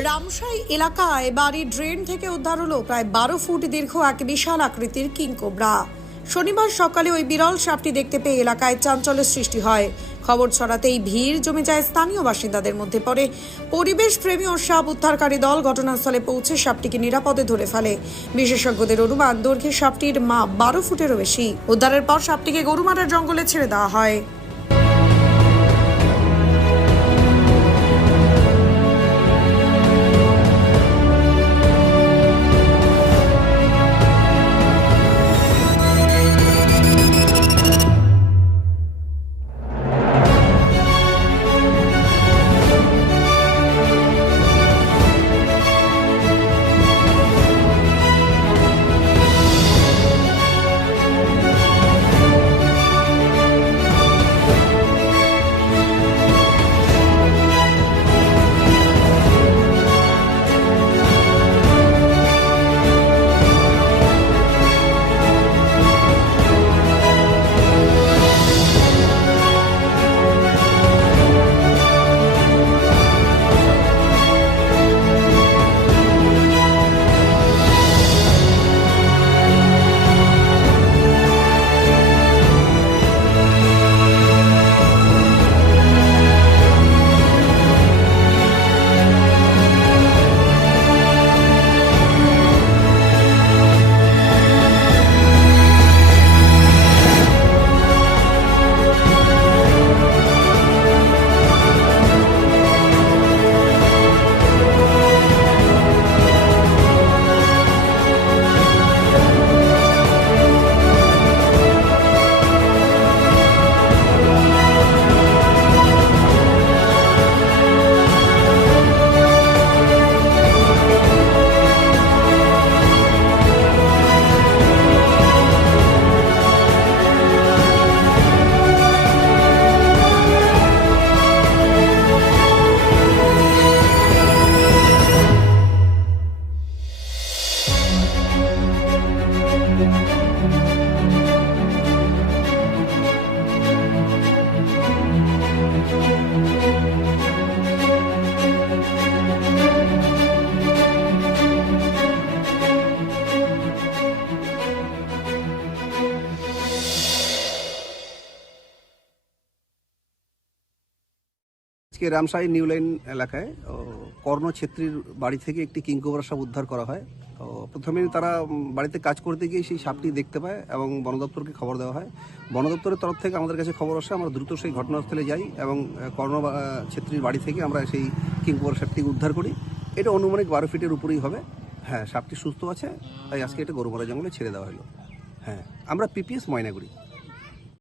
রামসাই এলাকায় বাড়ির ড্রেন থেকে উদ্ধার হলো প্রায় বারো ফুট দীর্ঘ এক বিশাল আকৃতির কিংকোবরা শনিবার সকালে ওই বিরল সাপটি দেখতে পেয়ে এলাকায় চাঞ্চল্যের সৃষ্টি হয়। খবর ছড়াতেই ভিড় জমে যায় স্থানীয় বাসিন্দাদের মধ্যে পড়ে। পরিবেশ প্রেমী ও সাপ উদ্ধারকারী দল ঘটনাস্থলে পৌঁছে সাপটিকে নিরাপদে ধরে ফেলে। বিশেষজ্ঞদের অনুমান, দৈর্ঘ্যে সাপটির মা বারো ফুটেরও বেশি। উদ্ধারের পর সাপটিকে গরুমারার জঙ্গলে ছেড়ে দেওয়া হয়। আজকে রামসাই নিউ লাইন এলাকায় কর্ণ ছেত্রীর বাড়ি থেকে একটি কিংকোবরা সাপ উদ্ধার করা হয়। তো প্রথমে তারা বাড়িতে কাজ করতে গিয়ে সেই সাপটি দেখতে পায় এবং বন দপ্তরকে খবর দেওয়া হয়। বন দপ্তরের তরফ থেকে আমাদের কাছে খবর আসে, আমরা দ্রুত সেই ঘটনাস্থলে যাই এবং কর্ণ ছেত্রীর বাড়ি থেকে আমরা সেই কিংকোবরা সাপটি উদ্ধার করি। এটা অনুমানিক বারো ফিটের উপরেই হবে। হ্যাঁ সাপটি সুস্থ আছে, তাই আজকে এটা গরুমারা জঙ্গলে ছেড়ে দেওয়া হলো। হ্যাঁ আমরা পিপিএস ময়নাগুড়ি।